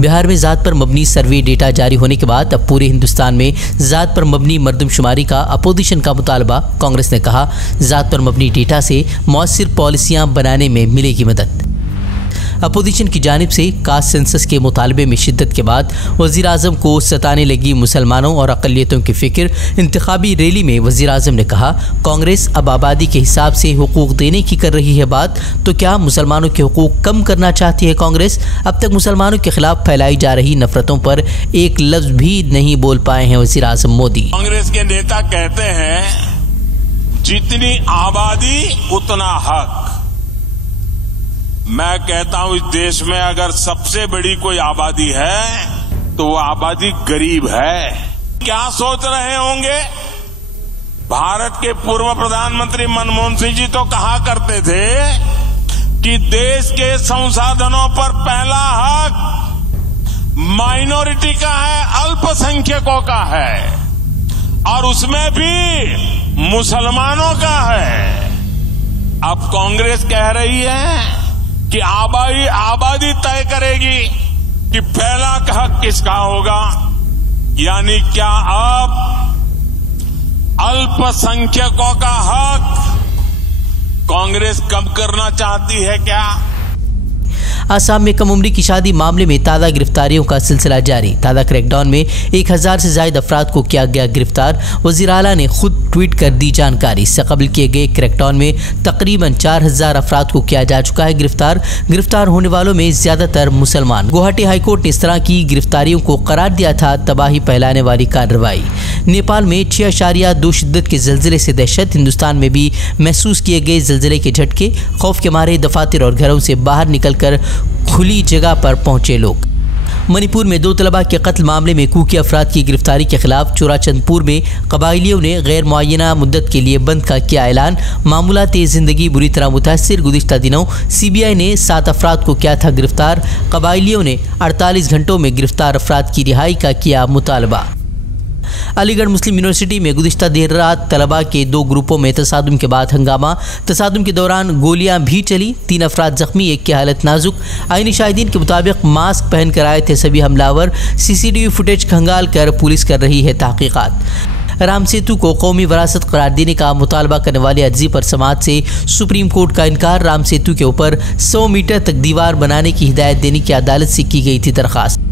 बिहार में ज़ात पर मबनी सर्वे डेटा जारी होने के बाद अब पूरे हिंदुस्तान में ज़ात पर मबनी मर्दमशुमारी का अपोजिशन का मुतालबा। कांग्रेस ने कहा, ज़ात पर मबनी डेटा से मौसर पॉलिसियां बनाने में मिलेगी मदद। अपोजिशन की जानिब से कास्ट सेंसस के मुतालबे में शिद्दत के बाद वज़ीर आज़म को सताने लगी मुसलमानों और अक़लियतों की फ़िक्र। इंतखाबी रैली में वज़ीर आज़म ने कहा, कांग्रेस अब आबादी के हिसाब से हुकूक देने की कर रही है बात, तो क्या मुसलमानों के हुकूक कम करना चाहती है कांग्रेस? अब तक मुसलमानों के खिलाफ फैलाई जा रही नफरतों पर एक लफ्ज़ भी नहीं बोल पाए हैं वज़ीर आज़म मोदी। कांग्रेस के नेता कहते हैं, जितनी आबादी उतना हक। मैं कहता हूं, इस देश में अगर सबसे बड़ी कोई आबादी है तो वो आबादी गरीब है। क्या सोच रहे होंगे? भारत के पूर्व प्रधानमंत्री मनमोहन सिंह जी तो कहा करते थे कि देश के संसाधनों पर पहला हक माइनॉरिटी का है, अल्पसंख्यकों का है, और उसमें भी मुसलमानों का है। अब कांग्रेस कह रही है कि आबादी तय करेगी कि पहला हक किसका होगा। यानी क्या अब अल्पसंख्यकों का हक कांग्रेस कम करना चाहती है क्या? आसाम में कम उम्री की शादी मामले में ताज़ा गिरफ्तारियों का सिलसिला जारी। ताज़ा क्रैकडाउन में 1000 से ज़ायद अफराद को किया गया गिरफ्तार। वज़ीर आला ने खुद ट्वीट कर दी जानकारी। इससे कबल किए गए क्रैकडाउन में तकरीबन 4000 अफराद को किया जा चुका है गिरफ्तार। गिरफ्तार होने वालों में ज़्यादातर मुसलमान। गुवाहाटी हाईकोर्ट ने इस तरह की गिरफ्तारियों को करार दिया था तबाही फैलाने वाली कार्रवाई। नेपाल में 6.2 शिद्दत के ज़लज़ले से दहशत। हिंदुस्तान में भी महसूस किए गए ज़लज़ले के झटके। खौफ के मारे दफातर और घरों से बाहर निकलकर खुली जगह पर पहुंचे लोग। मणिपुर में 2 तलबा के कत्ल मामले में कुकी अफराद की गिरफ्तारी के खिलाफ चोराचंदपुर में कबायलियों ने गैर मुअय्यना मुद्दत के लिए बंद का किया ऐलान। मामूलात ज़िंदगी बुरी तरह मुतासिर। गुज़िश्ता दिनों CBI ने 7 अफराद को किया था गिरफ्तार। कबायलियों ने 48 घंटों में गिरफ्तार अफराद की रिहाई का किया मुतालबा। अलीगढ़ मुस्लिम यूनिवर्सिटी में गुज़िश्ता देर रात तलबा के 2 ग्रुपों में तसादुम के बाद हंगामा। तसादुम के दौरान गोलियां भी चली। 3 अफराद जख्मी, एक की हालत नाजुक। आईनी शाहिदीन के मुताबिक मास्क पहन कर आए थे सभी हमलावर। CCTV फुटेज खंगाल कर पुलिस कर रही है तहकीकात। राम सेतु को कौमी विरासत करार देने का मुतालबा करने वाली अर्जी पर समाअत से सुप्रीम कोर्ट का इनकार। राम सेतु के ऊपर 100 मीटर तक दीवार बनाने की हिदायत देने की अदालत से की गई थी दरख्वास्त।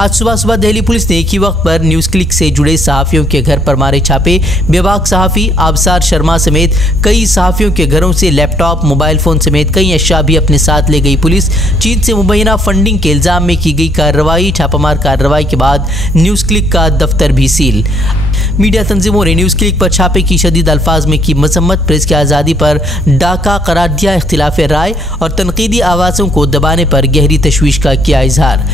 आज सुबह दिल्ली पुलिस ने एक ही वक्त पर न्यूज़ क्लिक से जुड़े सहाफ़ियों के घर पर मारे छापे। बेबाक सहाफ़ी आबसार शर्मा समेत कई सहाफ़ियों के घरों से लैपटॉप, मोबाइल फ़ोन समेत कई अशिया भी अपने साथ ले गई पुलिस। चीन से मुबैना फंडिंग के इल्ज़ाम में की गई कार्रवाई। छापामार कार्रवाई के बाद न्यूज़ क्लिक का दफ्तर भी सील। मीडिया तंजीमों ने न्यूज़ क्लिक पर छापे की शदीद अल्फाज में की मजम्मत। प्रेस की आज़ादी पर डाका करार दिया। इख्तिलाफ राय और तनकीदी आवाज़ों को दबाने पर गहरी तशवीश का किया इजहार।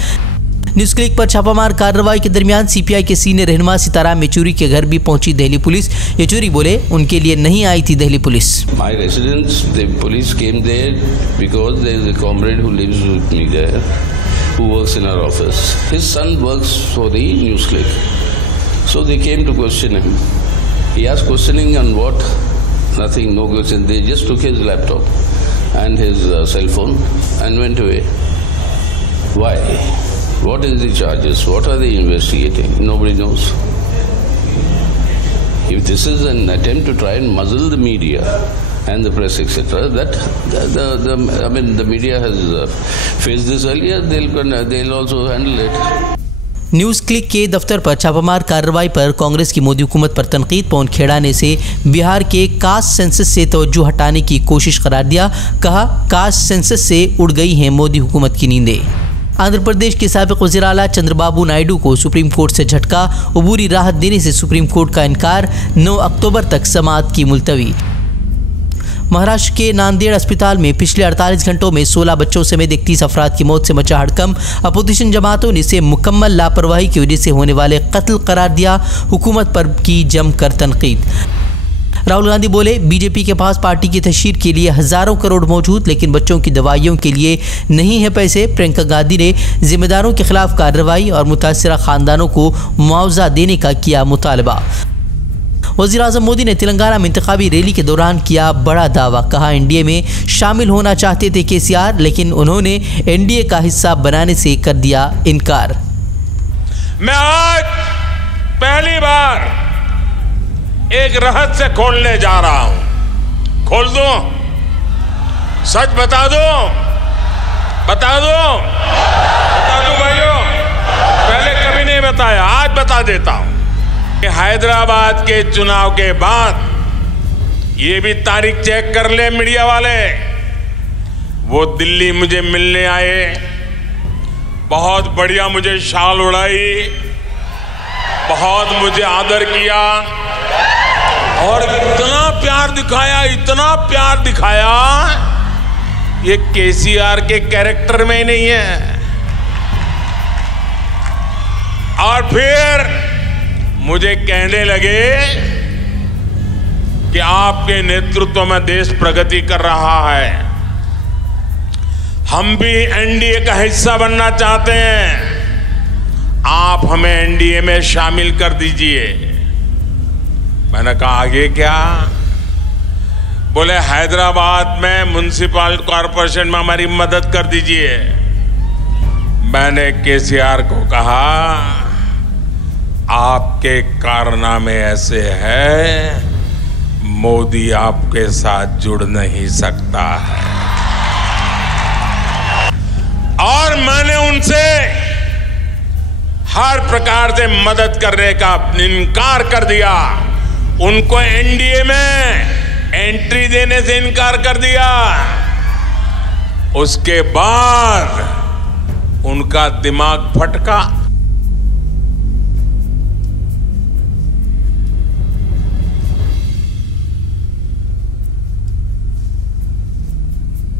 न्यूज़ क्लिक पर छापामार कार्रवाई के दरमियान CPI के सीनियर रहनुमा सीताराम येचुरी के घर भी पहुंची दिल्ली पुलिस। येचुरी बोले, उनके लिए नहीं आई थी Delhi police. My residence, the police came there because there is a comrade who lives with me there, who works in our office. His son works for the News Click, so they came to question him. He asked questioning on what? Nothing, no question. They just took his laptop and his cell phone and went away. Why? What is the charges? What are they investigating? Nobody knows. If this is an attempt to try and muzzle the media and the press, etc., that the media has faced this earlier. They'll also handle it. News click के दफ्तर पर छापामार कार्रवाई पर कांग्रेस की मोदी हुकूमत पर तनकीद। पवन खेड़ा ने से बिहार के कास्ट सेंसस से तवज्जो हटाने की कोशिश करार दिया। कहा, कास्ट सेंसस से उड़ गई हैं मोदी हुकूमत की नींदें। आंध्र प्रदेश के साबिक वज़ीर आला चंद्रबाबू नायडू को सुप्रीम कोर्ट से झटका। अबूरी राहत देने से सुप्रीम कोर्ट का इनकार। 9 अक्टूबर तक समाअत की मुलतवी। महाराष्ट्र के नांदेड़ अस्पताल में पिछले 48 घंटों में 16 बच्चों समेत 31 अफराद की मौत से मचा हड़कंप। अपोजिशन जमातों ने इसे मुकम्मल लापरवाही की वजह से होने वाले कत्ल करार दिया। हुकूमत पर की जमकर तनकीद। राहुल गांधी बोले, बीजेपी के पास पार्टी की तशहीर के लिए हज़ारों करोड़ मौजूद, लेकिन बच्चों की दवाइयों के लिए नहीं है पैसे। प्रियंका गांधी ने जिम्मेदारों के खिलाफ कार्रवाई और मुतासरा खानदानों को मुआवजा देने का किया मुतालबा। वज़ीर-ए-आज़म मोदी ने तेलंगाना में इंतखाबी रैली के दौरान किया बड़ा दावा। कहा एनडीए में शामिल होना चाहते थे केसीआर, लेकिन उन्होंने एनडीए का हिस्सा बनाने से कर दिया इनकार। मैं आज पहली बार एक रहस्य खोलने जा रहा हूं। खोल दूं? सच बता दूं? बता दूं भाइयों? पहले कभी नहीं बताया, आज बता देता हूं कि हैदराबाद के चुनाव के बाद, ये भी तारीख चेक कर ले मीडिया वाले, वो दिल्ली मुझे मिलने आए, बहुत बढ़िया मुझे शाल उड़ाई, बहुत मुझे आदर किया और इतना प्यार दिखाया, ये केसीआर के कैरेक्टर में ही नहीं है। और फिर मुझे कहने लगे कि आपके नेतृत्व में देश प्रगति कर रहा है, हम भी एनडीए का हिस्सा बनना चाहते हैं, आप हमें एनडीए में शामिल कर दीजिए। मैंने कहा आगे क्या? बोले हैदराबाद में म्युनिसिपल कॉरपोरेशन में हमारी मदद कर दीजिए। मैंने केसीआर को कहा आपके कारनामे ऐसे हैं, मोदी आपके साथ जुड़ नहीं सकता है। और मैंने उनसे हर प्रकार से मदद करने का इनकार कर दिया, उनको एनडीए में एंट्री देने से इनकार कर दिया। उसके बाद उनका दिमाग फटका।